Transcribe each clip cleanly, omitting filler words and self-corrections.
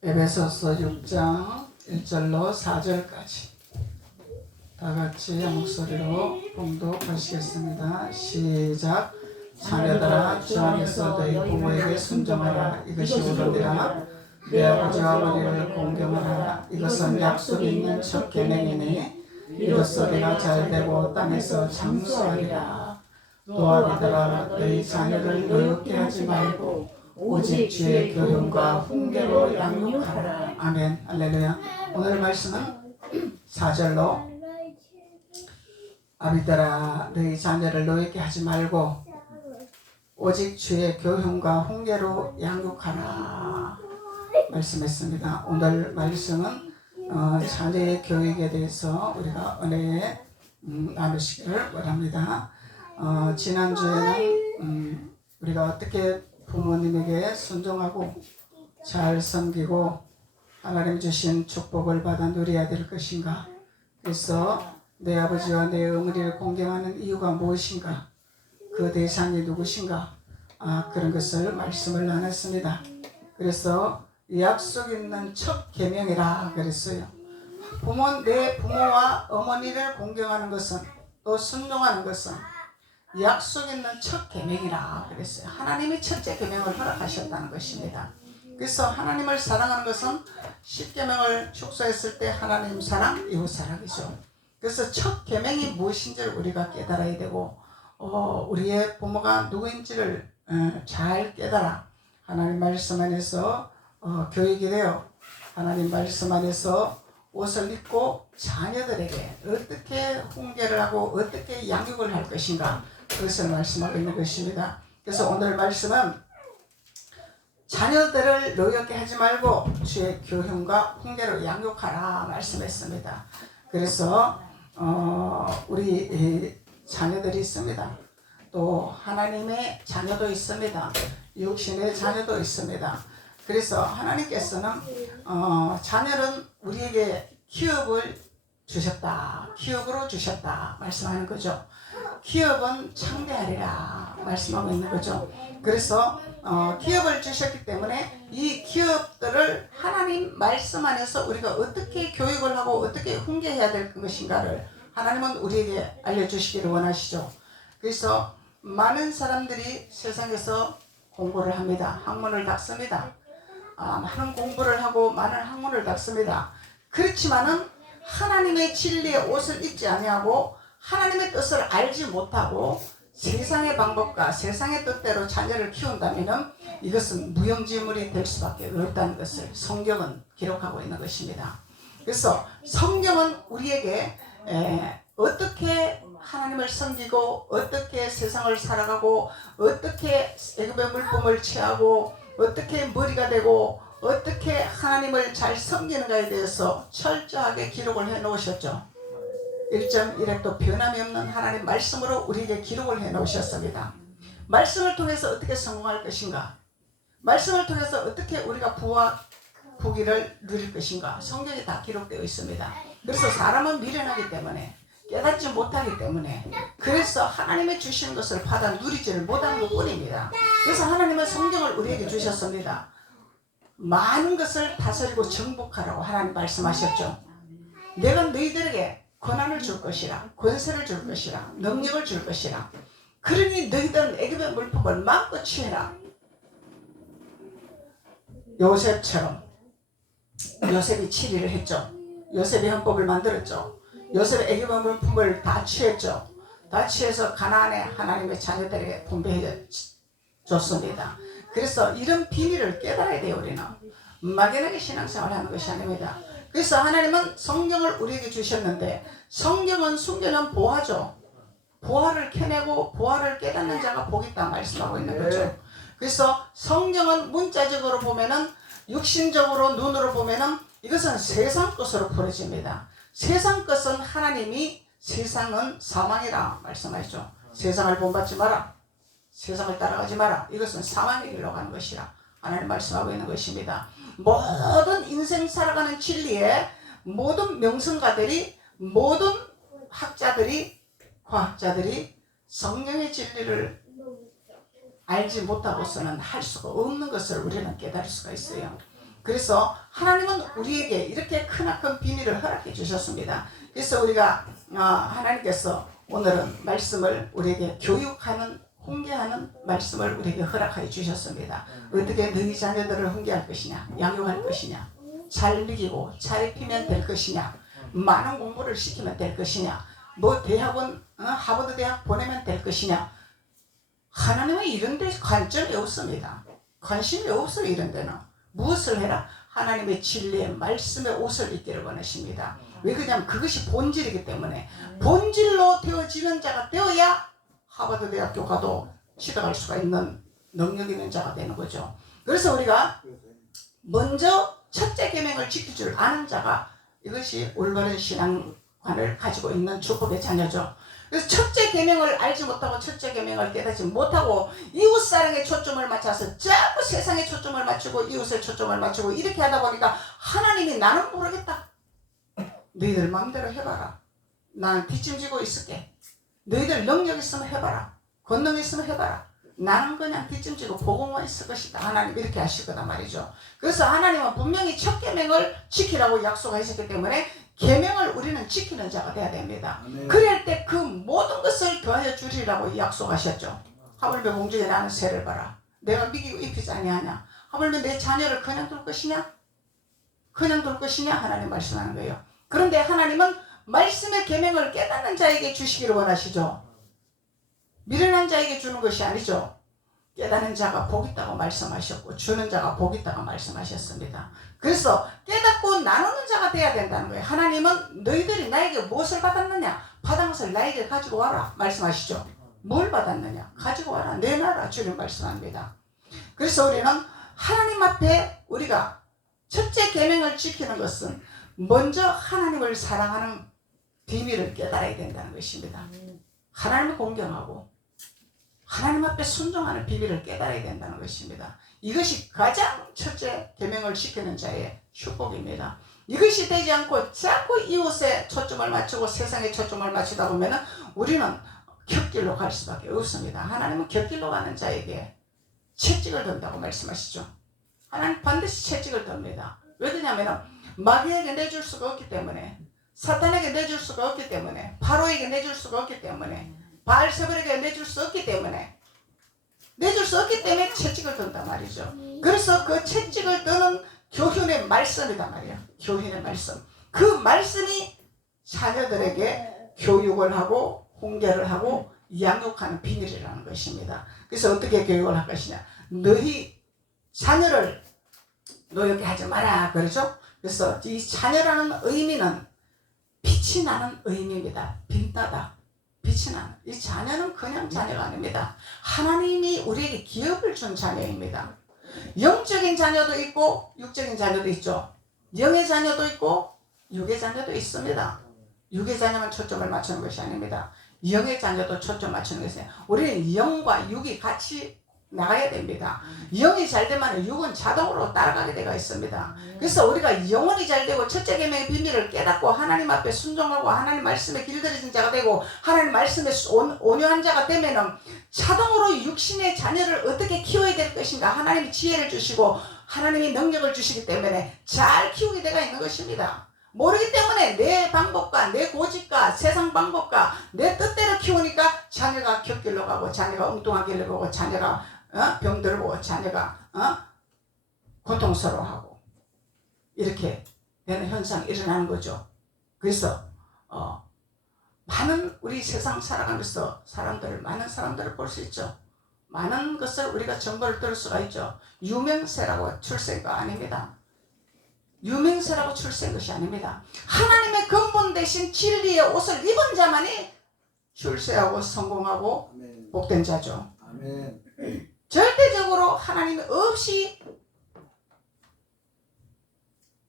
에베소서 6장 1절로 4절까지 다 같이 한 목소리로 봉독하시겠습니다. 시작. 자녀들아 주 안에서 너희 부모에게 순종하라. 이것이 옳으니라. 내 아버지와 어머니를 공경하라. 이것은 약속이 있는 첫 계명이니 이로써 내가 잘되고 땅에서 장수하리라. 또 아비들아 너희 자녀를 노엽게 하지 말고 오직 주의 교훈과 훈계로 양육하라. 아멘. 할렐루야. 오늘 말씀은 4절로 아비들아 너희 자녀를 노엽게 하지 말고 오직 주의 교훈과 훈계로 양육하라 말씀했습니다. 오늘 말씀은 자녀의 교육에 대해서 우리가 은혜에 나누시기를 원합니다. 지난주에는 우리가 어떻게 부모님에게 순종하고 잘 섬기고 하나님 주신 축복을 받아 누려야 될 것인가, 그래서 내 아버지와 내 어머니를 공경하는 이유가 무엇인가, 그 대상이 누구신가, 그런 것을 말씀을 나눴습니다. 그래서 약속 있는 첫 계명이라 그랬어요. 내 부모와 어머니를 공경하는 것은, 또 순종하는 것은 약속 있는 첫 계명이라 그랬어요. 하나님이 첫째 계명을 허락하셨다는 것입니다. 그래서 하나님을 사랑하는 것은 10계명을 축소했을 때 하나님 사랑, 이웃 사랑이죠. 그래서 첫 계명이 무엇인지를 우리가 깨달아야 되고, 우리의 부모가 누구인지를 잘 깨달아 하나님 말씀 안에서 교육이 되어 하나님 말씀 안에서 옷을 입고 자녀들에게 어떻게 훈계를 하고 어떻게 양육을 할 것인가, 그것을 말씀하고 있는 것입니다. 그래서 오늘 말씀은 자녀들을 노엽게 하지 말고 주의 교훈과 훈계로 양육하라 말씀했습니다. 그래서 우리 자녀들이 있습니다. 또 하나님의 자녀도 있습니다. 육신의 자녀도 있습니다. 그래서 하나님께서는 자녀는 우리에게 기업을 주셨다, 기업으로 주셨다 말씀하는 거죠. 기업은 창대하리라 말씀하고 있는 거죠. 그래서 기업을 주셨기 때문에 이 기업들을 하나님 말씀 안에서 우리가 어떻게 교육을 하고 어떻게 훈계해야 될 것인가를 하나님은 우리에게 알려주시기를 원하시죠. 그래서 많은 사람들이 세상에서 공부를 합니다. 학문을 닦습니다. 많은 공부를 하고 많은 학문을 닦습니다. 그렇지만은 하나님의 진리의 옷을 입지 아니하고 하나님의 뜻을 알지 못하고 세상의 방법과 세상의 뜻대로 자녀를 키운다면 이것은 무용지물이 될 수밖에 없다는 것을 성경은 기록하고 있는 것입니다. 그래서 성경은 우리에게 어떻게 하나님을 섬기고 어떻게 세상을 살아가고 어떻게 애굽의 물품을 취하고 어떻게 머리가 되고 어떻게 하나님을 잘 섬기는가에 대해서 철저하게 기록을 해 놓으셨죠. 1.1획도 변함이 없는 하나님 말씀으로 우리에게 기록을 해 놓으셨습니다. 말씀을 통해서 어떻게 성공할 것인가, 말씀을 통해서 어떻게 우리가 부와 부귀를 누릴 것인가, 성경에 다 기록되어 있습니다. 그래서 사람은 미련하기 때문에 깨닫지 못하기 때문에 그래서 하나님이 주시는 것을 받아 누리지를 못하는 것뿐입니다. 그래서 하나님은 성경을 우리에게 주셨습니다. 많은 것을 다스리고 정복하라고 하나님 말씀하셨죠. 내가 너희들에게 권한을 줄 것이라, 권세를 줄 것이라, 능력을 줄 것이라. 그러니 너희들은 애굽의 물품을 마음껏 취해라. 요셉처럼 요셉이 7일을 했죠. 요셉이 헌법을 만들었죠. 요셉이 애굽의 물품을 다 취했죠. 다 취해서 가나안의 하나님의 자녀들에게 분배해 줬습니다. 그래서 이런 비밀을 깨달아야 돼요. 우리는 막연하게 신앙생활을 하는 것이 아닙니다. 그래서 하나님은 성경을 우리에게 주셨는데 성경은 숨겨놓은 보화죠. 보화를 캐내고 보화를 깨닫는 자가 복이 있다 말씀하고 있는 거죠. 그래서 성경은 문자적으로 보면은, 육신적으로 눈으로 보면은 이것은 세상 것으로 풀어집니다. 세상 것은 하나님이 세상은 사망이라 말씀하시죠. 세상을 본받지 마라, 세상을 따라가지 마라, 이것은 사망의 길로 가는 것이라 하나님 말씀하고 있는 것입니다. 모든 인생 살아가는 진리에 모든 명성가들이, 모든 학자들이, 과학자들이 성경의 진리를 알지 못하고서는 할 수가 없는 것을 우리는 깨달을 수가 있어요. 그래서 하나님은 우리에게 이렇게 크나큰 비밀을 허락해 주셨습니다. 그래서 우리가 하나님께서 오늘은 말씀을 우리에게 교육하는 훈계하는 말씀을 우리에게 허락하여 주셨습니다. 어떻게 너희 자녀들을 훈계할 것이냐, 양육할 것이냐, 잘 먹이고 잘 입히면 될 것이냐, 많은 공부를 시키면 될 것이냐, 뭐 대학원 하버드 대학 보내면 될 것이냐. 하나님은 이런 데 관점이 없습니다. 관심이 없어요. 이런 데는 무엇을 해라? 하나님의 진리의 말씀의 옷을 입기를 원하십니다. 왜 그러냐면 그것이 본질이기 때문에 본질로 되어지는 자가 되어야 하버드 대학교 가도 취득할 수가 있는 능력 있는 자가 되는 거죠. 그래서 우리가 먼저 첫째 계명을 지킬 줄 아는 자가 이것이 올바른 신앙관을 가지고 있는 축복의 자녀죠. 그래서 첫째 계명을 알지 못하고 첫째 계명을 깨닫지 못하고 이웃사랑에 초점을 맞춰서 자꾸 세상에 초점을 맞추고 이웃에 초점을 맞추고 이렇게 하다 보니까 하나님이 나는 모르겠다. 너희들 마음대로 해봐라. 나는 뒷짐지고 있을게. 너희들 능력 있으면 해봐라. 권능 있으면 해봐라. 나는 그냥 뒷짐지고 보고만 있을 것이다. 하나님 이렇게 하실 거단 말이죠. 그래서 하나님은 분명히 첫 계명을 지키라고 약속하셨기 때문에 계명을 우리는 지키는 자가 돼야 됩니다. 그럴 때 그 모든 것을 더하여 주리라고 약속하셨죠. 하물며 공중에 나는 새를 봐라. 내가 먹이고 입히지 아니하냐. 하물며 내 자녀를 그냥 둘 것이냐? 그냥 둘 것이냐? 하나님 말씀하는 거예요. 그런데 하나님은 말씀의 계명을 깨닫는 자에게 주시기를 원하시죠. 미련한 자에게 주는 것이 아니죠. 깨닫는 자가 복 있다고 말씀하셨고 주는 자가 복 있다고 말씀하셨습니다. 그래서 깨닫고 나누는 자가 돼야 된다는 거예요. 하나님은 너희들이 나에게 무엇을 받았느냐? 받은 것을 나에게 가지고 와라 말씀하시죠. 뭘 받았느냐? 가지고 와라 내놔라 주님 말씀합니다. 그래서 우리는 하나님 앞에 우리가 첫째 계명을 지키는 것은 먼저 하나님을 사랑하는 비밀을 깨달아야 된다는 것입니다. 하나님을 공경하고 하나님 앞에 순종하는 비밀을 깨달아야 된다는 것입니다. 이것이 가장 첫째 계명을 지키는 자의 축복입니다. 이것이 되지 않고 자꾸 이웃에 초점을 맞추고 세상에 초점을 맞추다 보면 우리는 곁길로 갈 수밖에 없습니다. 하나님은 곁길로 가는 자에게 채찍을 든다고 말씀하시죠. 하나님 반드시 채찍을 듭니다. 왜 그러냐면 마귀에게 내줄 수가 없기 때문에, 사탄에게 내줄 수가 없기 때문에, 바로에게 내줄 수가 없기 때문에, 바알세불에게 내줄 수 없기 때문에 채찍을 든단 말이죠. 그래서 그 채찍을 드는 교훈의 말씀이단 말이에요. 교훈의 말씀. 그 말씀이 자녀들에게 교육을 하고 훈계를 하고 양육하는 비밀이라는 것입니다. 그래서 어떻게 교육을 할 것이냐? 너희 자녀를 노엽게 하지 마라 그러죠. 그래서 이 자녀라는 의미는 빛이 나는 의미입니다. 빛나다. 빛이 나는. 이 자녀는 그냥 자녀가 아닙니다. 하나님이 우리에게 기업을 준 자녀입니다. 영적인 자녀도 있고 육적인 자녀도 있죠. 영의 자녀도 있고 육의 자녀도 있습니다. 육의 자녀만 초점을 맞추는 것이 아닙니다. 영의 자녀도 초점 맞추는 것이에요. 우리는 영과 육이 같이 나가야 됩니다. 영이 잘 되면 육은 자동으로 따라가게 되어 있습니다. 그래서 우리가 영혼이 잘 되고 첫째 계명의 비밀을 깨닫고 하나님 앞에 순종하고 하나님 말씀에 길들여진 자가 되고 하나님 말씀에 온유한 자가 되면 자동으로 육신의 자녀를 어떻게 키워야 될 것인가 하나님이 지혜를 주시고 하나님이 능력을 주시기 때문에 잘 키우게 되어 있는 것입니다. 모르기 때문에 내 방법과 내 고집과 세상 방법과 내 뜻대로 키우니까 자녀가 곁길로 가고 자녀가 엉뚱한 길로 가고 자녀가 병들고 자녀가 고통스러워하고 이렇게 되는 현상이 일어나는 거죠. 그래서 많은 우리 세상 살아가면서 많은 사람들을 볼 수 있죠. 많은 것을 우리가 정보를 들을 수가 있죠. 유명세라고 출세가 아닙니다. 유명세라고 출세한 것이 아닙니다. 하나님의 근본 대신 진리의 옷을 입은 자만이 출세하고 성공하고 복된 자죠. 아멘. 절대적으로 하나님이 없이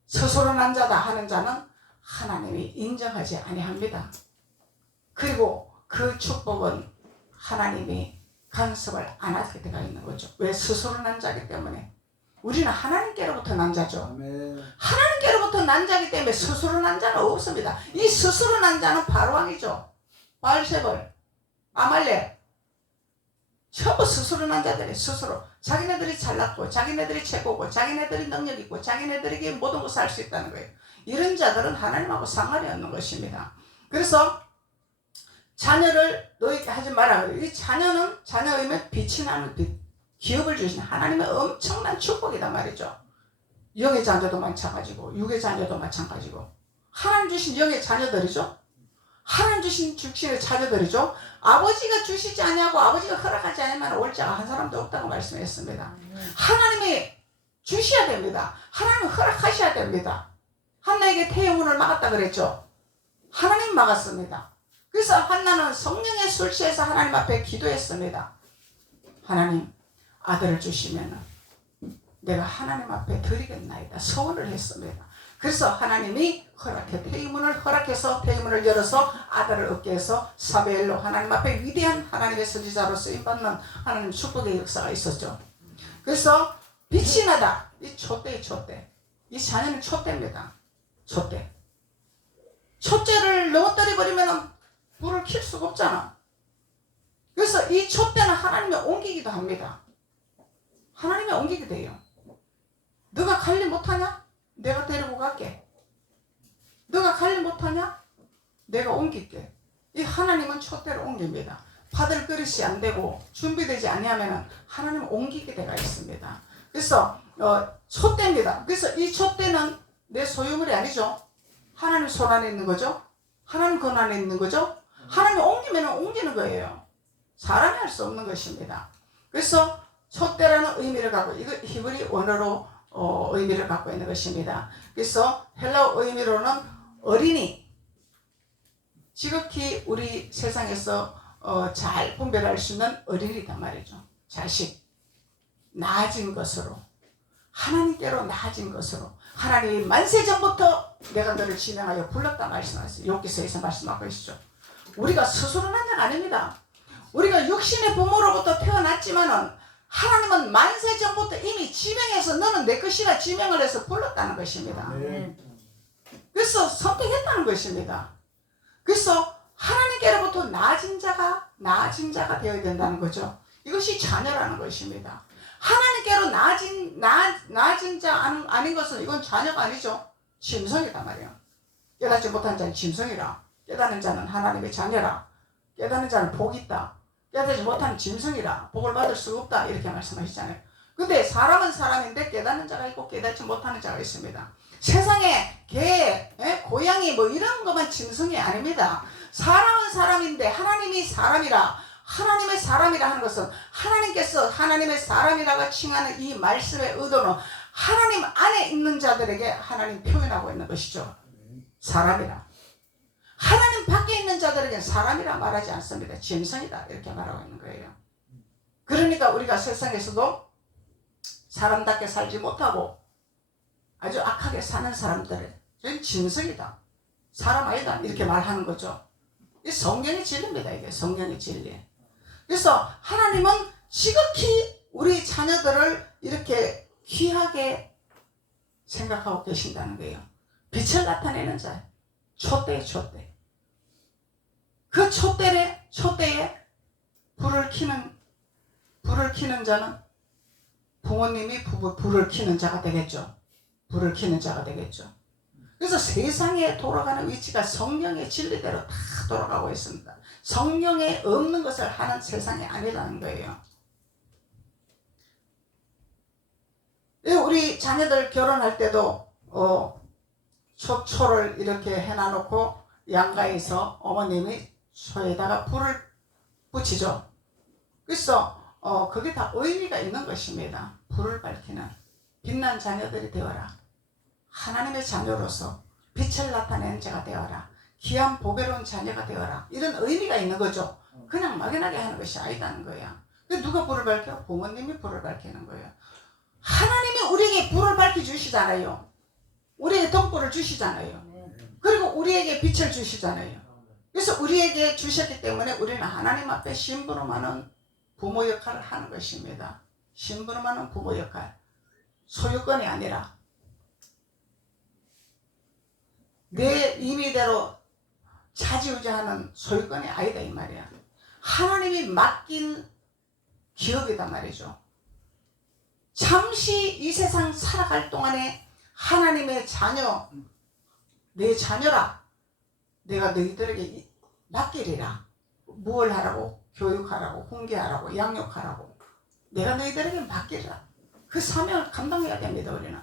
스스로 난 자다 하는 자는 하나님이 인정하지 아니합니다. 그리고 그 축복은 하나님이 간섭을 안 하게 되어 있는 거죠. 왜? 스스로 난 자기 때문에. 우리는 하나님께로부터 난 자죠. 아멘. 하나님께로부터 난 자기 때문에 스스로 난 자는 없습니다. 이 스스로 난 자는 바로왕이죠. 바알세불, 아말렉, 전부 스스로난 자들이 스스로 자기네들이 잘났고 자기네들이 최고고 자기네들이 능력 있고 자기네들에게 모든 것을 할 수 있다는 거예요. 이런 자들은 하나님하고 상관이 없는 것입니다. 그래서 자녀를 너에게 하지 마라. 이 자녀는 자녀이면 빛이 나는 빛, 기업을 주신 하나님의 엄청난 축복이단 말이죠. 영의 자녀도 마찬가지고 육의 자녀도 마찬가지고 하나님 주신 영의 자녀들이죠. 하나님 주신 육신의 자녀들이죠. 아버지가 주시지 아니하고 아버지가 허락하지 않으면 올 자가 한 사람도 없다고 말씀했습니다. 하나님이 주셔야 됩니다. 하나님이 허락하셔야 됩니다. 한나에게 태영문을 막았다 그랬죠. 하나님 막았습니다. 그래서 한나는 성령의 술 취해서 하나님 앞에 기도했습니다. 하나님, 아들을 주시면 내가 하나님 앞에 드리겠나이다. 서원을 했습니다. 그래서 하나님이 태의문을 허락해서 태의문을 열어서 아들을 얻게 해서 사무엘로 하나님 앞에 위대한 하나님의 선지자로 쓰임받는 하나님 축복의 역사가 있었죠. 그래서 빛이 나다. 이 촛대의 촛대. 이 자녀는 촛대입니다. 촛대. 촛대를 넘어뜨려 버리면 불을 켤 수가 없잖아. 그래서 이 촛대는 하나님의 옮기기도 합니다. 하나님의 옮기게 돼요. 너가 관리 못하냐? 내가 데리고 갈게. 너가 관리 못하냐? 내가 옮길게. 이 하나님은 촛대를 옮깁니다. 받을 그릇이 안 되고 준비되지 아니하면 하나님은 옮기게 되어 있습니다. 그래서 촛대입니다. 그래서 이 촛대는 내 소유물이 아니죠. 하나님 손 안에 있는 거죠. 하나님 권 안에 있는 거죠. 하나님 옮기면 옮기는 거예요. 사람이 할 수 없는 것입니다. 그래서 촛대라는 의미를 갖고 이거 히브리 원어로 의미를 갖고 있는 것입니다. 그래서 헬라어 의미로는 어린이, 지극히 우리 세상에서 잘 분별할 수 있는 어린이단 말이죠. 자식, 나아진 것으로, 하나님께로 나아진 것으로, 하나님이 만세전부터 내가 너를 지명하여 불렀다 말씀하셨어요. 욥기서에서 말씀하고 계시죠. 우리가 스스로 난 자가 아닙니다. 우리가 육신의 부모로부터 태어났지만은 하나님은 만세전부터 이미 지명해서 너는 내 것이라 지명을 해서 불렀다는 것입니다. 그래서 선택했다는 것입니다. 그래서 하나님께로부터 나아진 자가 되어야 된다는 거죠. 이것이 자녀라는 것입니다. 하나님께로 나아진 자 아닌 것은 이건 자녀가 아니죠. 짐승이단 말이에요. 깨닫지 못한 자는 짐승이라. 깨닫는 자는 하나님의 자녀라. 깨닫는 자는 복이 있다. 깨닫지 못하는 짐승이라. 복을 받을 수가 없다. 이렇게 말씀하시잖아요. 근데 사람은 사람인데 깨닫는 자가 있고 깨닫지 못하는 자가 있습니다. 세상에 개, 고양이 뭐 이런 것만 짐승이 아닙니다. 사람은 사람인데 하나님이 사람이라. 하나님의 사람이라 하는 것은 하나님께서 하나님의 사람이라고 칭하는 이 말씀의 의도는 하나님 안에 있는 자들에게 하나님 표현하고 있는 것이죠. 사람이라. 하나님 밖에 있는 자들에게는 사람이라 말하지 않습니다. 짐승이다 이렇게 말하고 있는 거예요. 그러니까 우리가 세상에서도 사람답게 살지 못하고 아주 악하게 사는 사람들은 짐승이다. 사람 아니다 이렇게 말하는 거죠. 이 성경의 진리입니다. 이게 성경의 진리. 그래서 하나님은 지극히 우리 자녀들을 이렇게 귀하게 생각하고 계신다는 거예요. 빛을 나타내는 자, 촛대. 그 촛대에 불을 켜는 자는 부모님이 불을 켜는 자가 되겠죠. 불을 켜는 자가 되겠죠. 그래서 세상에 돌아가는 위치가 성령의 진리대로 다 돌아가고 있습니다. 성령에 없는 것을 하는 세상이 아니라는 거예요. 우리 자녀들 결혼할 때도 초를 이렇게 해놔놓고 양가에서 어머님이 소에다가 불을 붙이죠. 그래서 그게 다 의미가 있는 것입니다. 불을 밝히는 빛난 자녀들이 되어라. 하나님의 자녀로서 빛을 나타내는 자가 되어라. 귀한 보배로운 자녀가 되어라. 이런 의미가 있는 거죠. 그냥 막연하게 하는 것이 아니다는 거야. 누가 불을 밝혀? 부모님이 불을 밝히는 거예요. 하나님이 우리에게 불을 밝혀주시잖아요. 우리에게 등불을 주시잖아요. 그리고 우리에게 빛을 주시잖아요. 그래서 우리에게 주셨기 때문에 우리는 하나님 앞에 심부름하는 부모 역할을 하는 것입니다. 심부름하는 부모 역할. 소유권이 아니라 내 임의대로 차지우지하는 소유권이 아니다 이 말이야. 하나님이 맡긴 기업이단 말이죠. 잠시 이 세상 살아갈 동안에 하나님의 자녀, 내 자녀라, 내가 너희들에게 맡기리라. 무엇을 하라고? 교육하라고, 훈계하라고, 양육하라고. 내가 너희들에게 맡기리라. 그 사명을 감당해야 됩니다. 우리는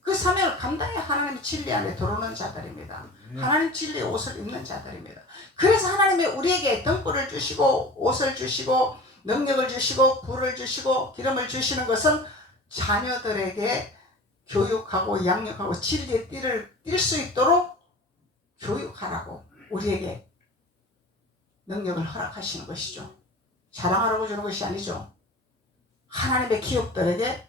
그 사명을 감당해야 하나님의 진리 안에 들어오는 자들입니다. 하나님 진리의 옷을 입는 자들입니다. 그래서 하나님이 우리에게 등불을 주시고 옷을 주시고 능력을 주시고 불을 주시고 기름을 주시는 것은 자녀들에게 교육하고 양육하고 진리의 띠를 띌 수 있도록 교육하라고 우리에게 능력을 허락하시는 것이죠. 자랑하라고 주는 것이 아니죠. 하나님의 기업들에게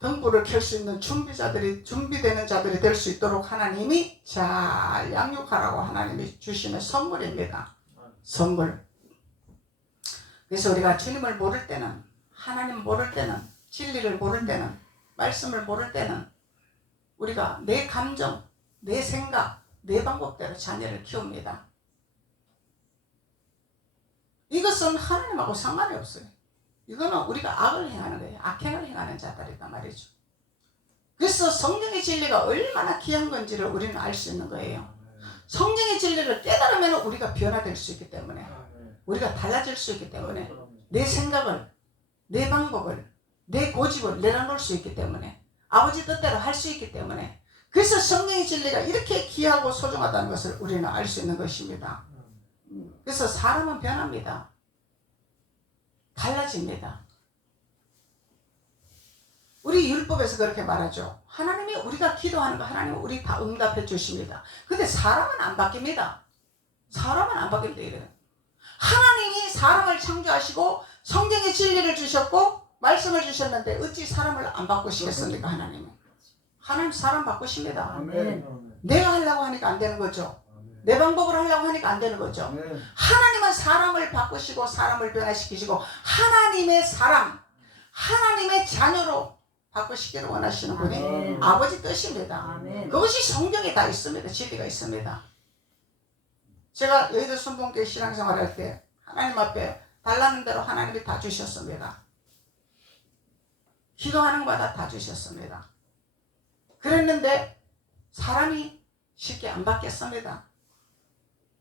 등불을 켤 수 있는 준비되는 자들이 될 수 있도록 하나님이 잘 양육하라고 하나님이 주시는 선물입니다. 선물. 그래서 우리가 주님을 모를 때는, 하나님 모를 때는, 진리를 모를 때는, 말씀을 모를 때는 우리가 내 감정, 내 생각, 내 방법대로 자녀를 키웁니다. 이것은 하나님하고 상관이 없어요. 이거는 우리가 악을 행하는 거예요. 악행을 행하는 자들이단 말이죠. 그래서 성경의 진리가 얼마나 귀한 건지를 우리는 알 수 있는 거예요. 성경의 진리를 깨달으면 우리가 변화될 수 있기 때문에, 우리가 달라질 수 있기 때문에, 내 생각을, 내 방법을, 내 고집을 내려놓을 수 있기 때문에, 아버지 뜻대로 할 수 있기 때문에, 그래서 성경의 진리가 이렇게 귀하고 소중하다는 것을 우리는 알 수 있는 것입니다. 그래서 사람은 변합니다. 달라집니다. 우리 율법에서 그렇게 말하죠. 하나님이 우리가 기도하는 거 하나님은 우리 다 응답해 주십니다. 근데 사람은 안 바뀝니다. 사람은 안 바뀝니다. 이래요. 하나님이 사람을 창조하시고 성경의 진리를 주셨고 말씀을 주셨는데 어찌 사람을 안 바꾸시겠습니까? 하나님은. 하나님 사람 바꾸십니다. 아멘. 내가 하려고 하니까 안 되는 거죠. 내 방법으로 하려고 하니까 안 되는 거죠. 하나님은 사람을 바꾸시고 사람을 변화시키시고 하나님의 사람, 하나님의 자녀로 바꾸시기를 원하시는 분이 아버지 뜻입니다. 그것이 성경에 다 있습니다. 진리가 있습니다. 제가 여의도 순복음교회 신앙생활할 때 하나님 앞에 달라는 대로 하나님이 다 주셨습니다. 기도하는 것마다 다 주셨습니다. 그랬는데 사람이 쉽게 안 바뀌었습니다.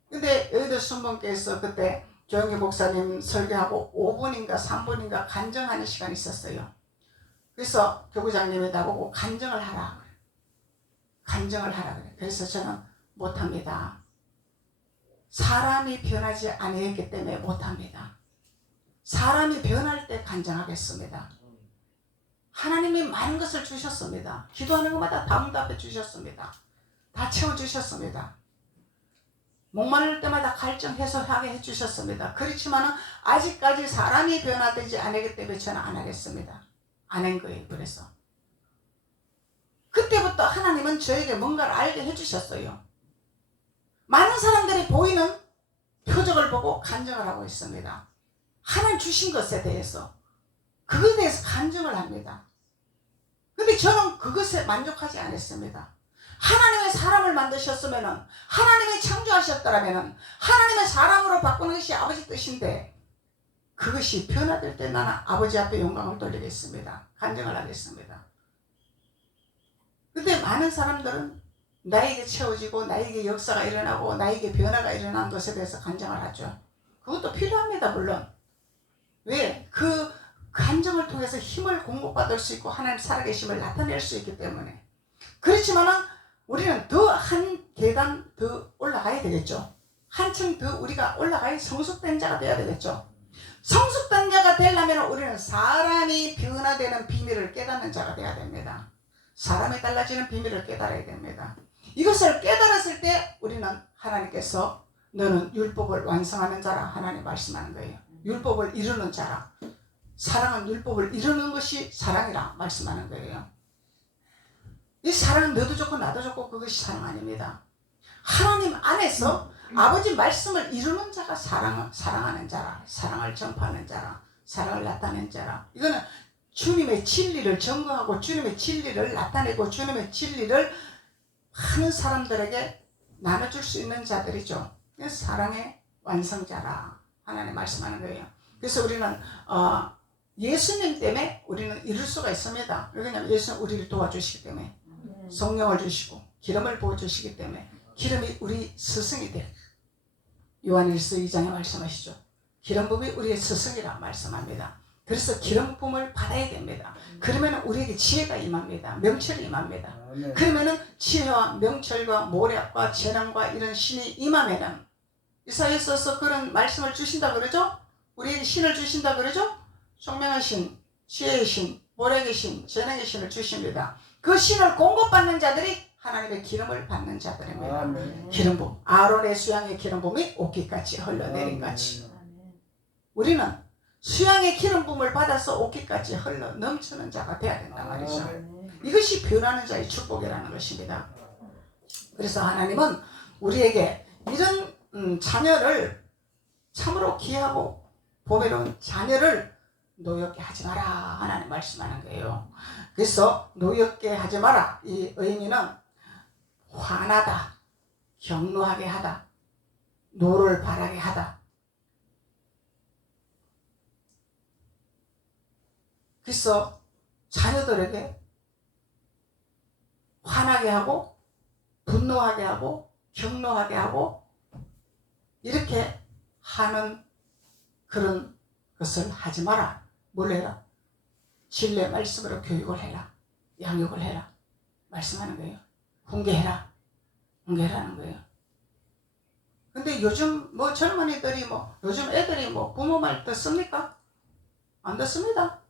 근데 여의도 순복음교회에서 그때 조영기 목사님 설교하고 5분인가 3분인가 간증하는 시간이 있었어요. 그래서 교구장님이 나보고 간증을 하라 그래. 간증을 하라 그래. 그래서 저는 못합니다. 사람이 변하지 아니했기 때문에 못합니다. 사람이 변할 때 간증하겠습니다. 하나님이 많은 것을 주셨습니다. 기도하는 것마다 다 응답해 주셨습니다. 다 채워주셨습니다. 목마를 때마다 갈증 해소하게 해주셨습니다. 그렇지만 아직까지 사람이 변화되지 않기 때문에 저는 안 하겠습니다. 안 한 거예요. 그래서 그때부터 하나님은 저에게 뭔가를 알게 해주셨어요. 많은 사람들이 보이는 표적을 보고 간증을 하고 있습니다. 하나님 주신 것에 대해서 그것에 대해서 간증을 합니다. 근데 저는 그것에 만족하지 않았습니다. 하나님의 사람을 만드셨으면, 하나님이 창조하셨더라면, 하나님의 사람으로 바꾸는 것이 아버지 뜻인데 그것이 변화될 때 나는 아버지 앞에 영광을 돌리겠습니다. 간증을 하겠습니다. 근데 많은 사람들은 나에게 채워지고 나에게 역사가 일어나고 나에게 변화가 일어난 것에 대해서 간증을 하죠. 그것도 필요합니다. 물론. 왜? 그 간증을 통해서 힘을 공급받을 수 있고 하나님 살아계심을 나타낼 수 있기 때문에. 그렇지만 우리는 더 한 계단 더 올라가야 되겠죠. 한층 더 우리가 올라가야 성숙된 자가 되어야 되겠죠. 성숙된 자가 되려면 우리는 사람이 변화되는 비밀을 깨닫는 자가 되어야 됩니다. 사람이 달라지는 비밀을 깨달아야 됩니다. 이것을 깨달았을 때 우리는 하나님께서 너는 율법을 완성하는 자라 하나님 말씀하는 거예요. 율법을 이루는 자라. 사랑은 율법을 이루는 것이 사랑이라 말씀하는 거예요. 이 사랑은 너도 좋고 나도 좋고 그것이 사랑 아닙니다. 하나님 안에서 아버지 말씀을 이루는 자가 사랑하는 자라. 사랑을 전파하는 자라. 사랑을 나타내는 자라. 이거는 주님의 진리를 증거하고 주님의 진리를 나타내고 주님의 진리를 많은 사람들에게 나눠줄 수 있는 자들이죠. 사랑의 완성자라 하나님 말씀하는 거예요. 그래서 우리는 예수님 때문에 우리는 이룰 수가 있습니다. 왜냐하면 예수는 우리를 도와주시기 때문에, 성령을 주시고 기름을 부어주시기 때문에, 기름이 우리 스승이 돼. 요한일서 2장에 말씀하시죠. 기름 부음이 우리의 스승이라 말씀합니다. 그래서 기름 부음을 받아야 됩니다. 그러면 우리에게 지혜가 임합니다. 명철이 임합니다. 그러면은 지혜와 명철과 모략과 재능과 이런 신이 임하면은, 이사야서서 그런 말씀을 주신다 그러죠. 우리에게 신을 주신다 그러죠. 총명한 신, 지혜의 신, 모략의 신, 재능의 신을 주십니다. 그 신을 공급받는 자들이 하나님의 기름을 받는 자들입니다. 기름 부음, 아론의 수양의 기름 부음이 옷깃같이 흘러내린 같이 우리는 수양의 기름 부음을 받아서 옷깃같이 흘러 넘치는 자가 되어야 된다 말이죠. 이것이 변하는 자의 축복이라는 것입니다. 그래서 하나님은 우리에게 이런 자녀를, 참으로 귀하고 보배로운 자녀를 노엽게 하지 마라 하나님 말씀하는 거예요. 그래서 노엽게 하지 마라, 이 의미는 화나다, 격노하게 하다, 노를 바라게 하다. 그래서 자녀들에게 화나게 하고 분노하게 하고 격노하게 하고 이렇게 하는 그런 것을 하지 마라. 뭘 해라? 진리의 말씀으로 교육을 해라. 양육을 해라. 말씀하는 거예요. 훈계해라. 훈계라는 거예요. 근데 요즘 젊은이들이 요즘 애들이 부모 말 듣습니까? 안 듣습니다.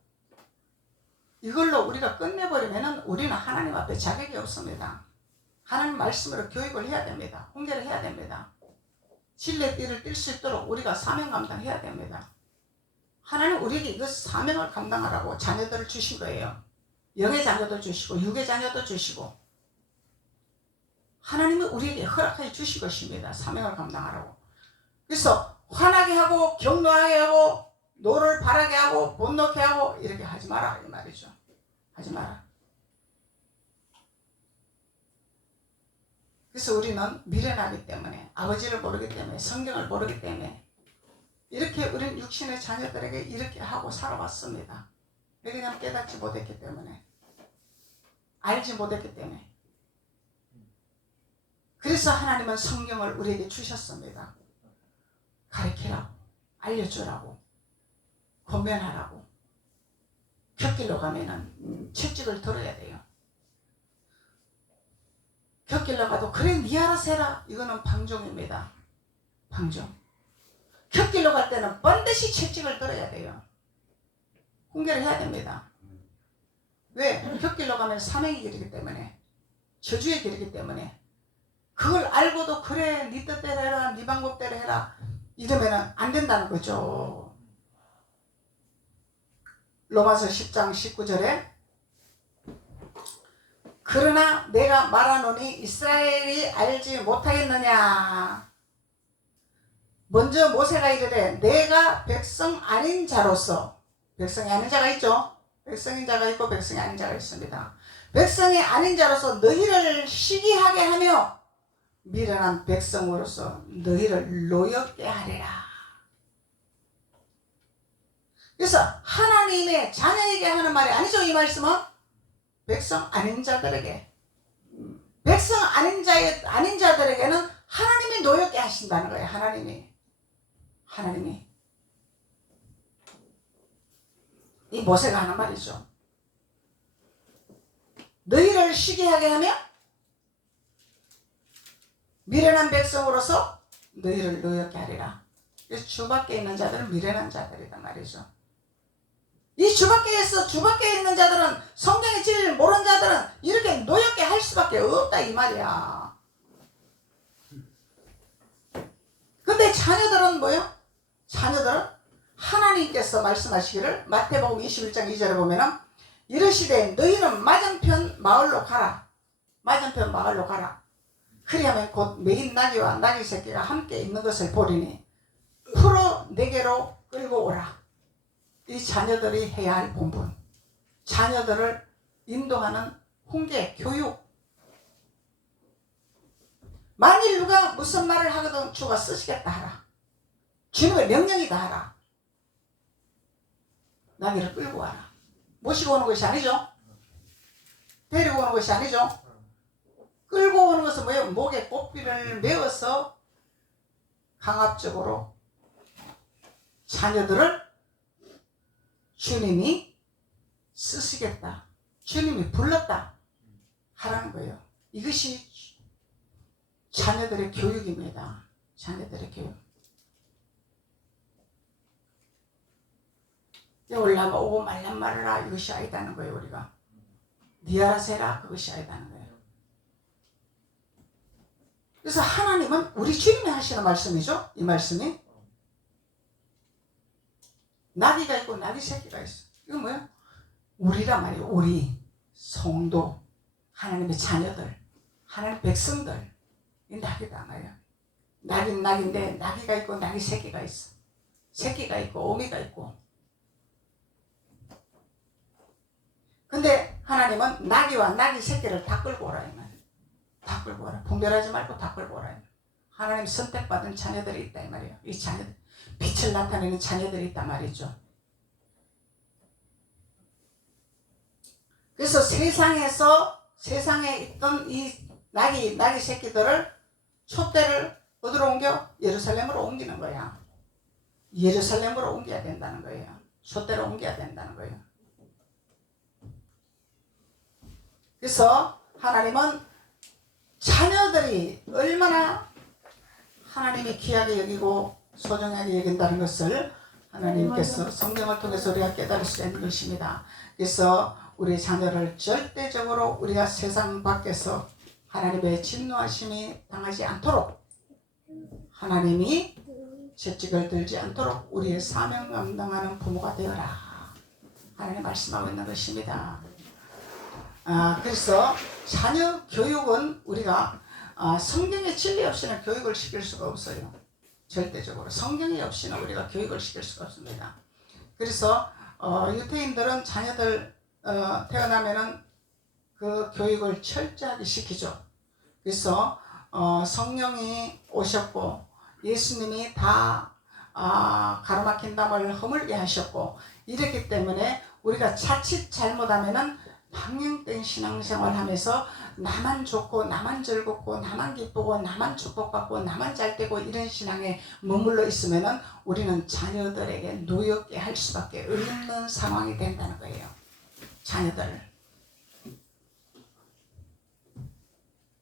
이걸로 우리가 끝내버리면은 우리는 하나님 앞에 자격이 없습니다. 하나님 말씀으로 교육을 해야 됩니다. 훈계를 해야 됩니다. 진리의 띠를 띨 수 있도록 우리가 사명 감당해야 됩니다. 하나님 우리에게 이것 사명을 감당하라고 자녀들을 주신 거예요. 영의 자녀도 주시고 육의 자녀도 주시고 하나님은 우리에게 허락해 주신 것입니다. 사명을 감당하라고. 그래서 화나게 하고 격노하게 하고 노를 바라게 하고 분노케 하고 이렇게 하지 마라 이 말이죠. 하지 마라. 그래서 우리는 미련하기 때문에, 아버지를 모르기 때문에, 성경을 모르기 때문에 이렇게 우리는 육신의 자녀들에게 이렇게 하고 살아왔습니다. 왜냐하면 깨닫지 못했기 때문에, 알지 못했기 때문에. 그래서 하나님은 성경을 우리에게 주셨습니다. 가르치라고, 알려주라고, 권면하라고. 곁길로 가면은 책찍을 들어야 돼요. 곁길로 가도 그래 니 알아서 해라, 이거는 방종입니다. 방종. 곁길로 갈 때는 반드시 책찍을 들어야 돼요. 훈계를 해야 됩니다. 왜? 곁길로 가면 사명의 길이기 때문에, 저주의 길이기 때문에. 그걸 알고도 그래 니 뜻대로 해라, 니 방법대로 해라 이러면 안 된다는 거죠. 로마서 10장 19절에 그러나 내가 말하노니 이스라엘이 알지 못하겠느냐. 먼저 모세가 이르되 내가 백성 아닌 자로서, 백성이 아닌 자가 있죠. 백성인 자가 있고 백성이 아닌 자가 있습니다. 백성이 아닌 자로서 너희를 시기하게 하며 미련한 백성으로서 너희를 노엽게 하리라. 그래서 하나님의 자녀에게 하는 말이 아니죠. 이 말씀은 백성 아닌 자들에게, 백성 아닌 자들에게는 하나님이 노엽게 하신다는 거예요. 하나님이 이 모세가 하는 말이죠. 너희를 시기하게 하며 미련한 백성으로서 너희를 노엽게 하리라. 그래서 주 밖에 있는 자들은 미련한 자들이란 말이죠. 이 주 밖에 있는 자들은, 성경의 진리를 모르는 자들은 이렇게 노엽게 할 수밖에 없다 이 말이야. 근데 자녀들은 뭐요? 자녀들은 하나님께서 말씀하시기를 마태복음 21장 2절에 보면은 이르시되 너희는 맞은편 마을로 가라. 맞은편 마을로 가라. 그리하면 곧 매인 나귀와 나귀 새끼가 함께 있는 것을 보리니 풀어 내게로 끌고 오라. 이 자녀들이 해야 할 본분, 자녀들을 인도하는 훈계, 교육. 만일 누가 무슨 말을 하거든 주가 쓰시겠다 하라. 주님의 명령이다 하라. 나귀를 끌고 와라. 모시고 오는 것이 아니죠. 데리고 오는 것이 아니죠. 끌고 오는 것은 뭐예요? 목에 꽃비를 메어서 강압적으로 자녀들을 주님이 쓰시겠다. 주님이 불렀다. 하라는 거예요. 이것이 자녀들의 교육입니다. 자녀들의 교육. 올라가 오고 말란 말이라 이것이 아니다는 거예요. 우리가 니아세라 그것이 아니다는 거예요. 그래서 하나님은 우리 주님이 하시는 말씀이죠. 이 말씀이 나귀가 있고 나귀 새끼가 있어. 이거 뭐예요? 우리란 말이에요. 우리 성도 하나님의 자녀들 하나님의 백성들 이 나귀다 말이에요. 나귀는 나귀인데 나귀가 있고 나귀 새끼가 있어. 새끼가 있고 어미가 있고. 근데 하나님은 나귀와 나귀 새끼를 다 끌고 오라 이 말이에요. 다 끌고 오라. 분별하지 말고 다 끌고 오라. 하나님 선택받은 자녀들이 있다 이 말이에요. 이 자녀들 빛을 나타내는 자녀들이 있단 말이죠. 그래서 세상에 있던 이 나귀 새끼들을 촛대를 어디로 옮겨? 예루살렘으로 옮기는 거야. 예루살렘으로 옮겨야 된다는 거예요. 촛대로 옮겨야 된다는 거예요. 그래서 하나님은 자녀들이 얼마나 하나님이 귀하게 여기고 소중하게 여긴다는 것을 하나님께서 성경을 통해서 우리가 깨달을 수 있는 것입니다. 그래서 우리 자녀를 절대적으로 우리가 세상 밖에서 하나님의 진노하심이 당하지 않도록 하나님이 채찍을 들지 않도록 우리의 사명 감당하는 부모가 되어라. 하나님 말씀하고 있는 것입니다. 그래서 자녀 교육은 우리가 성경의 진리 없이는 교육을 시킬 수가 없어요. 절대적으로 성경이 없이는 우리가 교육을 시킬 수가 없습니다. 그래서 유태인들은 자녀들 태어나면은 그 교육을 철저하게 시키죠. 그래서 성령이 오셨고 예수님이 다 가로막힌 담을 허물게 하셨고 이랬기 때문에 우리가 자칫 잘못하면은 방향된 신앙생활 하면서 나만 좋고 나만 즐겁고 나만 기쁘고 나만 축복받고 나만 잘되고 이런 신앙에 머물러 있으면은 우리는 자녀들에게 노엽게 할 수밖에 없는 상황이 된다는 거예요. 자녀들.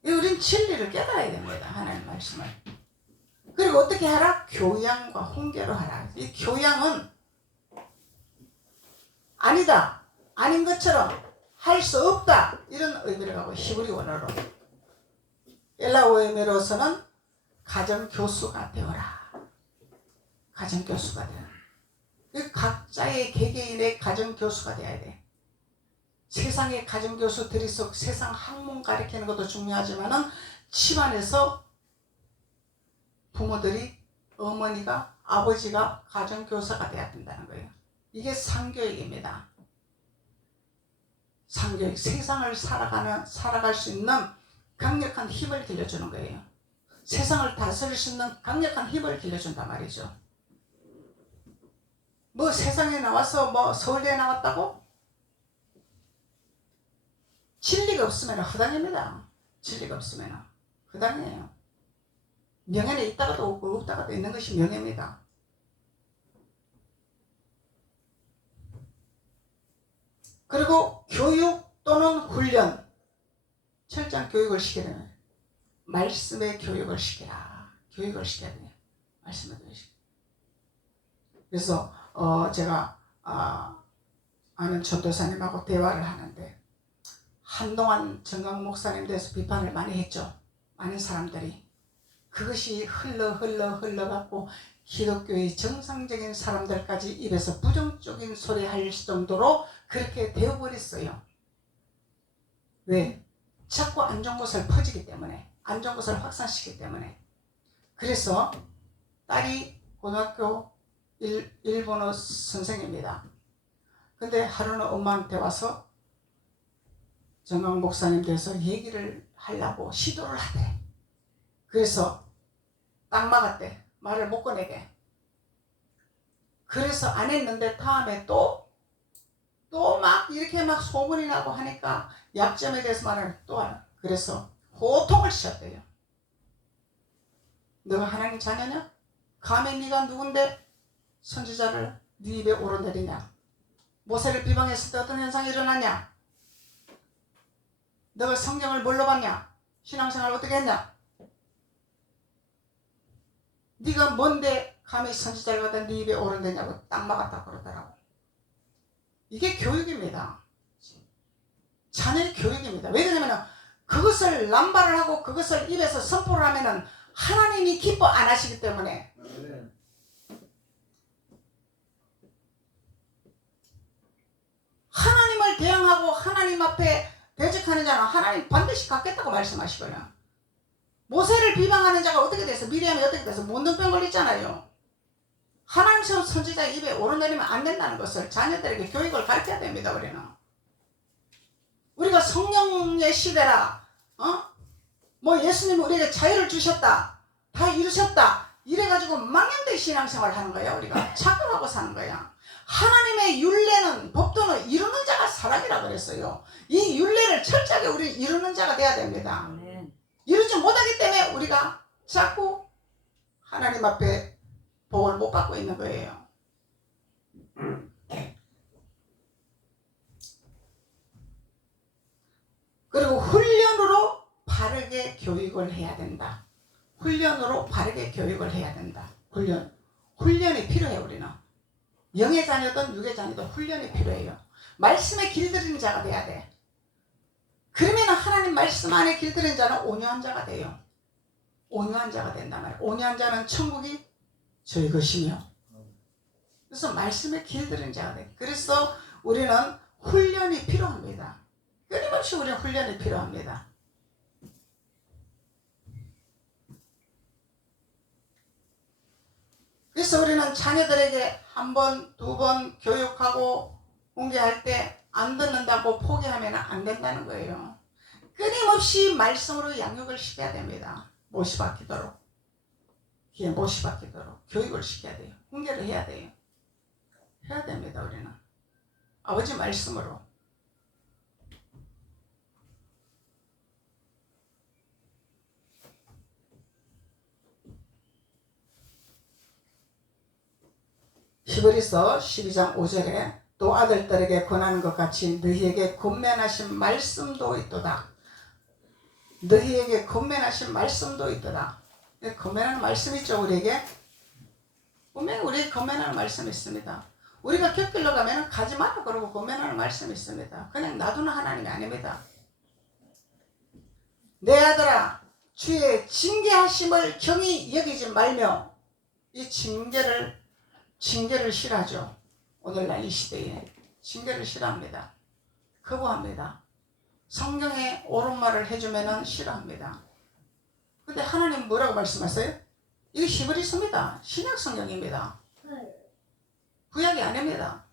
우린 진리를 깨달아야 됩니다. 하나님 말씀을. 그리고 어떻게 하라? 교양과 훈계로 하라. 이 교양은 아니다, 아닌 것처럼 할 수 없다 이런 의미를 갖고 히브리 원어로 엘라오 의미로서는 가정교수가 되어라. 가정교수가 되어라. 각자의 개개인의 가정교수가 되어야 돼. 세상의 가정교수 들이속 세상 학문 가르치는 것도 중요하지만은 집안에서 부모들이 어머니가 아버지가 가정교사가 되어야 된다는 거예요. 이게 상교육입니다. 상교육, 세상을 살아갈 수 있는 강력한 힘을 길러주는 거예요. 세상을 다스릴 수 있는 강력한 힘을 길러준단 말이죠. 뭐 세상에 나와서 뭐 서울대에 나왔다고? 진리가 없으면 허당입니다. 진리가 없으면 허당이에요. 명예는 있다가도 없고 없다가도 있는 것이 명예입니다. 그리고 교육 또는 훈련, 철저한 교육을 시키려면 말씀의 교육을 시키라. 교육을 시켜야 돼요. 말씀의 교육을 시키라. 그래서 제가 아는 전도사님하고 대화를 하는데 한동안 정강 목사님 대해서 비판을 많이 했죠. 많은 사람들이. 그것이 흘러갖고 기독교의 정상적인 사람들까지 입에서 부정적인 소리 할 정도로 그렇게 되어버렸어요. 왜? 자꾸 안 좋은 것을 퍼지기 때문에, 안 좋은 것을 확산시키기 때문에. 그래서 딸이 고등학교 일본어 선생입니다. 근데 하루는 엄마한테 와서 정강 목사님 대해서 얘기를 하려고 시도를 하대. 그래서 딱 막았대. 말을 못 꺼내게. 그래서 안 했는데 다음에 또 또 막 이렇게 막 소문이 나고 하니까 약점에 대해서 말을 또 하나. 그래서 호통을 치셨대요. 너가 하나님 자녀냐? 감히 네가 누군데 선지자를 네 입에 오르내리냐? 모세를 비방했을 때 어떤 현상이 일어났냐? 너가 성경을 뭘로 봤냐? 신앙생활 어떻게 했냐? 네가 뭔데 감히 선지자를 갖다 네 입에 오르내냐고 딱 막았다 그러더라고. 이게 교육입니다. 자녀의 교육입니다. 왜 그러냐면 그것을 남발을 하고 그것을 입에서 선포를 하면은 하나님이 기뻐 안 하시기 때문에. 하나님을 대항하고 하나님 앞에 대적하는 자는 하나님 반드시 갚겠다고 말씀하시거든요. 모세를 비방하는 자가 어떻게 돼서 미리암이 어떻게 돼서 문둥병 걸렸잖아요. 하나님 세운 선지자 입에 오르내리면 안 된다는 것을 자녀들에게 교육을 가르쳐야 됩니다. 우리가 성령의 시대라 뭐 예수님이 우리에게 자유를 주셨다, 다 이루셨다 이래가지고 망연대 신앙생활을 하는 거야. 우리가 착각하고 사는 거야. 하나님의 율례는 법도는 이루는 자가 사랑이라 그랬어요. 이 율례를 철저하게 우리 이루는 자가 돼야 됩니다. 이루지 못하기 때문에 우리가 자꾸 하나님 앞에 복을 못 받고 있는 거예요. 그리고 훈련으로 바르게 교육을 해야 된다. 훈련으로 바르게 교육을 해야 된다. 훈련이 필요해. 우리는 영의 자녀든 육의 자녀든 훈련이 필요해요. 말씀에 길들이는 자가 돼야 돼. 그러면 하나님 말씀 안에 길들인 자는 온유한 자가 돼요. 온유한 자가 된단 말이에요. 온유한 자는 천국이 저희 것이며. 그래서 말씀에 길들인 자가 돼. 그래서 우리는 훈련이 필요합니다. 끊임없이 우리는 훈련이 필요합니다. 그래서 우리는 자녀들에게 한 번, 두 번 교육하고 공개할 때 안 듣는다고 포기하면 안 된다는 거예요. 끊임없이 말씀으로 양육을 시켜야 됩니다. 못이 박히도록. 귀에 못이 박히도록 교육을 시켜야 돼요. 훈계를 해야 돼요. 해야 됩니다. 우리는 아버지 말씀으로. 히브리서 12장 5절에 또 아들들에게 권하는 것 같이 너희에게 권면하신 말씀도 있도다. 너희에게 권면하신 말씀도 있도다. 권면하는 말씀 있죠. 우리에게 분명히 우리에게 권면하는 말씀이 있습니다. 우리가 곁길로 가면 가지 마라 그러고 권면하는 말씀이 있습니다. 그냥 놔두는 하나님이 아닙니다. 내 아들아 주의 징계하심을 경히 여기지 말며. 이 징계를 싫어하죠. 오늘날 이 시대에 징계를 싫어합니다. 거부합니다. 성경에 옳은 말을 해주면 싫어합니다. 근데 하나님 뭐라고 말씀하세요? 이거 히브리서입니다. 신약 성경입니다. 구약이 아닙니다.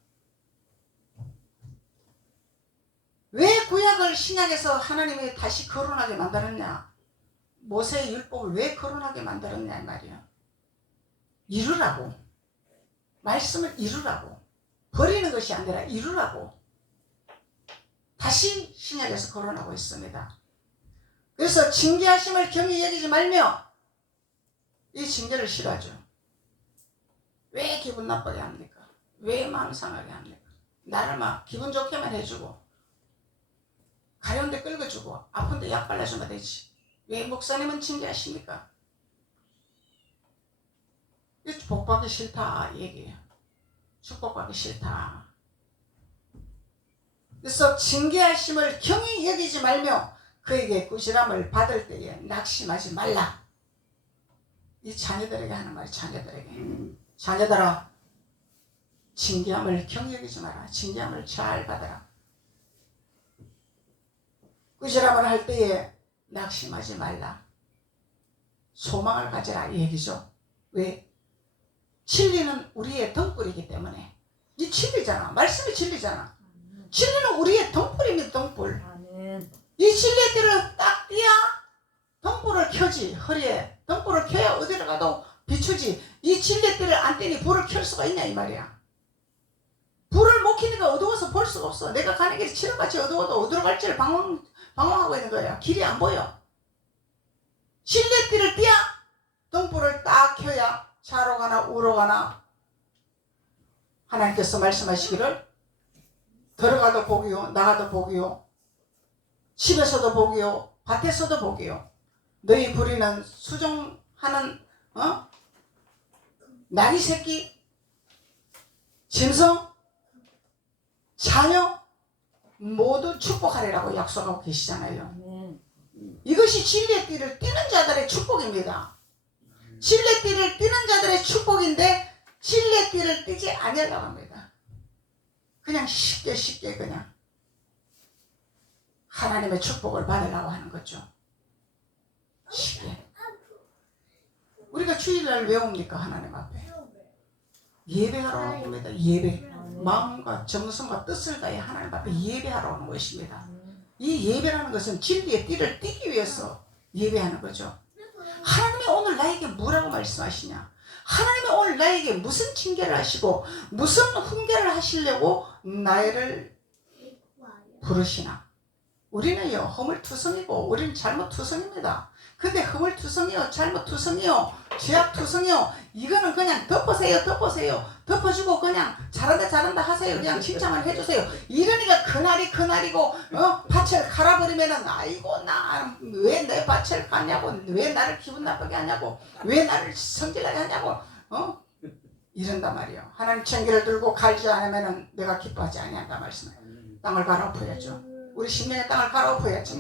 왜 구약을 신약에서 하나님이 다시 거론하게 만들었냐? 모세의 율법을 왜 거론하게 만들었냐 이 말이야. 이루라고. 말씀을 이루라고. 버리는 것이 아니라 이루라고. 다시 신약에서 거론하고 있습니다. 그래서 징계하심을 경히 여기지 말며. 이 징계를 싫어하죠. 왜 기분 나쁘게 합니까? 왜 마음 상하게 합니까? 나를 막 기분 좋게만 해주고 가려운데 끌어주고 아픈데 약 발라주면 되지. 왜 목사님은 징계하십니까? 복받기 싫다 얘기해요. 축복받기 싫다. 그래서 징계하심을 경히 여기지 말며 그에게 꾸지람을 받을 때에 낙심하지 말라. 이 자녀들에게 하는 말이 자녀들에게. 자녀들아 징계함을 경히 여기지 마라. 징계함을 잘 받아라. 꾸지람을 할 때에 낙심하지 말라. 소망을 가지라 이 얘기죠. 왜? 진리는 우리의 등불이기 때문에. 이 진리잖아. 말씀이 진리잖아. 진리는 우리의 등불입니다. 등불. 이 진리의 띠를 딱 띄야 등불을 켜지. 허리에 등불을 켜야 어디를 가도 비추지. 이 진리의 띠를 안 띄니 불을 켤 수가 있냐 이 말이야. 불을 못 막히니까 어두워서 볼 수가 없어. 내가 가는 길이 칠흑같이 어두워도 어디로 갈지를 방황하고 있는 거야. 길이 안 보여. 실내띠를 띠야 등불을 딱 켜야 좌로 가나 우로 가나 하나님께서 말씀하시기를 들어가도 복이요 나가도 복이요 집에서도 복이요 밭에서도 복이요 너희 부리는 수종하는 나귀 새끼 짐승 자녀 모두 축복하리라고 약속하고 계시잖아요. 이것이 진리의 띠를 띠는 자들의 축복입니다. 진리의 띠를 띠는 자들의 축복인데 진리의 띠를 띠지 아니하려고 합니다. 그냥 쉽게 그냥 하나님의 축복을 받으려고 하는 거죠. 쉽게. 우리가 주일날 왜 옵니까? 하나님 앞에 예배하러 오는 겁니다. 예배. 마음과 정성과 뜻을 다해 하나님 앞에 예배하러 오는 것입니다. 이 예배라는 것은 진리의 띠를 띠기 위해서 예배하는 거죠. 하나님이 오늘 나에게 뭐라고 말씀하시냐? 하나님이 오늘 나에게 무슨 징계를 하시고 무슨 훈계를 하시려고 나를 부르시나? 우리는요 허물투성이고 우리는 잘못투성입니다. 근데 허물투성이요 잘못투성이요 죄악투성이요 이거는 그냥 덮으세요. 덮어주고 그냥 잘한다 하세요. 그냥 칭찬만 해주세요. 이러니까 그날이고 밭을 갈아버리면은 아이고 나 왜 내 밭을 가냐고 왜 나를 기분 나쁘게 하냐고 왜 나를 성질나게 하냐고 이런단 말이에요. 하나님 청기를 들고 갈지 않으면은 내가 기뻐하지 아니한다 말씀해요. 땅을 갈아엎어야죠. 우리 심령의 땅을 갈아엎어야죠.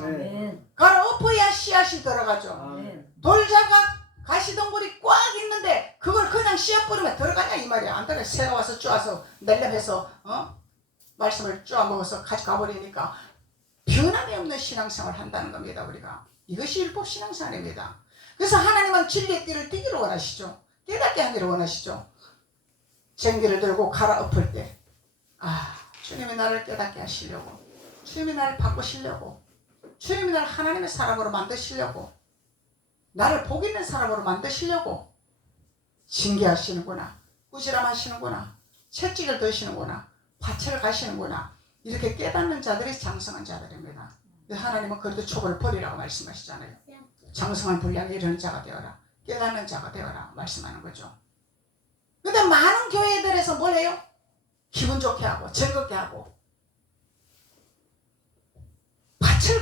갈아엎어야 씨앗이 들어가죠. 돌자가 가시덩굴이 꽉 있는데 그걸 그냥 씨앗 뿌리면 들어가냐 이 말이야. 안 들어가. 새가 와서 쪼아서 낼름해서 말씀을 쪼아 먹어서 가져가 버리니까 변함이 없는 신앙생활을 한다는 겁니다. 우리가 이것이 율법 신앙생활입니다. 그래서 하나님은 진리의 띠를 띠기를 원하시죠. 깨닫게 하기를 원하시죠. 쟁기를 들고 갈아엎을 때 주님이 나를 깨닫게 하시려고 주님이 나를 바꾸시려고 주님이 나를 하나님의 사람으로 만드시려고 나를 복 있는 사람으로 만드시려고 징계하시는구나 꾸지람하시는구나 채찍을 드시는구나 밭을 가시는구나 이렇게 깨닫는 자들이 장성한 자들입니다. 하나님은 그래도 촉을 버리라고 말씀하시잖아요. 장성한 분량에 이르는 자가 되어라 깨닫는 자가 되어라 말씀하는 거죠. 근데 많은 교회들에서 뭘 해요? 기분 좋게 하고 즐겁게 하고 밭을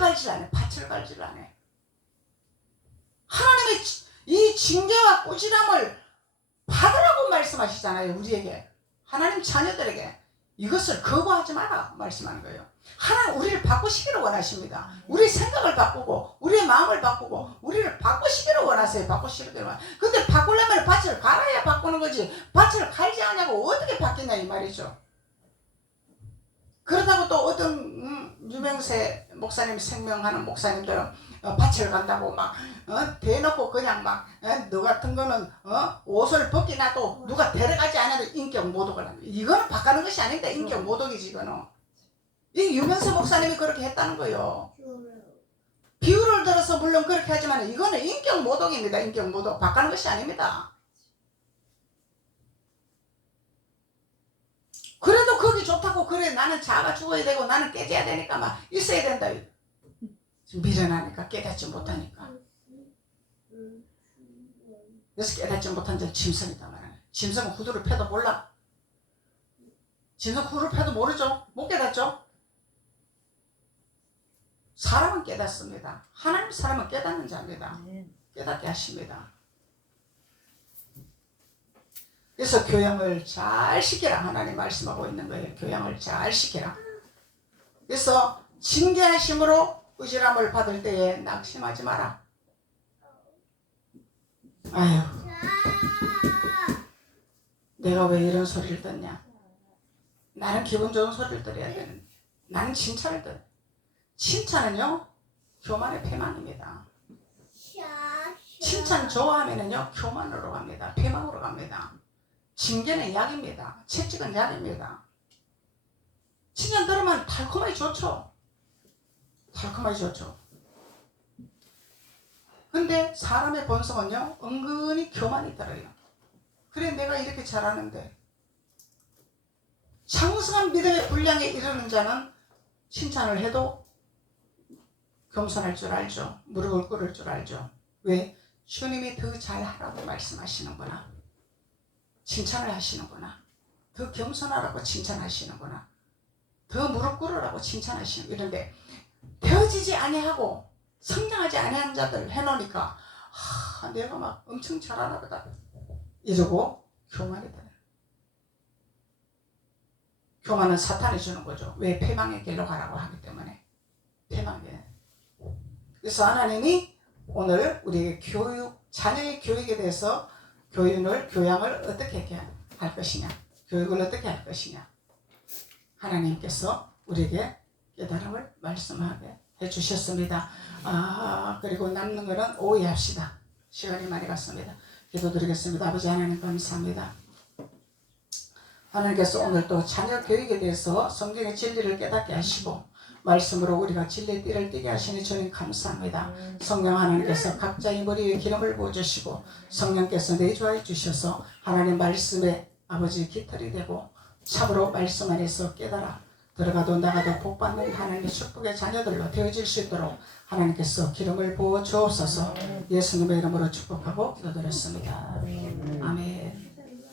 갈질 안 해. 하나님의 이 징계와 꾸지람을 받으라고 말씀하시잖아요. 우리에게 하나님 자녀들에게 이것을 거부하지 마라 말씀하는 거예요. 하나님 우리를 바꾸시기를 원하십니다. 우리 생각을 바꾸고 우리의 마음을 바꾸고 우리를 바꾸시기를 원하세요. 바꾸시기를 원하세요. 근데 바꾸려면 밭을 갈아야 바꾸는 거지 밭을 갈지 않냐고 어떻게 바뀌냐 이 말이죠. 그렇다고 또 어떤 유명세 목사님 생명하는 목사님들은 밭을 간다고 막 대놓고 그냥 막 너 같은 거는 옷을 벗기나도 누가 데려가지 않아도 인격 모독을 합니다. 이거는 바꾸는 것이 아닌데 인격 모독이지 이거는. 이 유명세 목사님이 그렇게 했다는 거예요. 비유를 들어서 물론 그렇게 하지만 이거는 인격 모독입니다. 인격 모독. 바꾸는 것이 아닙니다. 그래도 거기 좋다고 그래 나는 자아가 죽어야 되고 나는 깨져야 되니까 막 있어야 된다. 미련하니까 깨닫지 못하니까. 그래서 깨닫지 못한 자는 짐승이다 말하네. 짐승은 후두를 패도 몰라. 짐승 후두를 패도 모르죠. 못 깨닫죠. 사람은 깨닫습니다. 하나님 사람은 깨닫는 자입니다. 깨닫게 하십니다. 그래서 교양을 잘 시키라 하나님 말씀하고 있는 거예요. 교양을 잘 시키라. 그래서 징계하심으로 꾸지람을 받을 때에 낙심하지 마라. 아유 내가 왜 이런 소리를 듣냐. 나는 기분 좋은 소리를 들어야 되는데 나는 칭찬을 들어. 칭찬은요 교만의 패망입니다. 칭찬 좋아하면은요 교만으로 갑니다. 패망으로 갑니다. 징계는 약입니다. 채찍은 약입니다. 칭찬 들으면 달콤하게 좋죠. 달콤하게 좋죠. 근데 사람의 본성은요 은근히 교만이 들어요. 그래 내가 이렇게 잘하는데 장성한 믿음의 분량에 이르는 자는 칭찬을 해도 겸손할 줄 알죠. 무릎을 꿇을 줄 알죠. 왜? 주님이 더 잘하라고 말씀하시는구나. 칭찬을 하시는구나. 더 겸손하라고 칭찬하시는구나. 더 무릎 꿇으라고 칭찬하시는. 이런데 되어지지 아니하고 성장하지 아니한 자들 해놓으니까 내가 막 엄청 잘하나 보다 이러고 교만이 되는. 교만은 사탄이 주는 거죠. 왜? 패망의 길로 가라고 하기 때문에. 패망의. 그래서 하나님이 오늘 우리의 교육, 자녀의 교육에 대해서 교양을 어떻게 할 것이냐, 교육을 어떻게 할 것이냐, 하나님께서 우리에게 깨달음을 말씀하게 해주셨습니다. 그리고 남는 것은 오해합시다. 시간이 많이 갔습니다. 기도드리겠습니다. 아버지 하나님 감사합니다. 하나님께서 오늘 또 자녀 교육에 대해서 성경의 진리를 깨닫게 하시고 말씀으로 우리가 진리의 띠를 띠게 하시니 주님 감사합니다. 성령 하나님께서 각자의 머리에 기름을 부어주시고 성령께서 내주하여 주셔서 하나님 말씀에 아버지 깃털이 되고 참으로 말씀 안에서 깨달아 들어가도 나가도 복받는 하나님의 축복의 자녀들로 되어질 수 있도록 하나님께서 기름을 부어 주옵소서. 예수님의 이름으로 축복하고 기도드렸습니다. 아멘.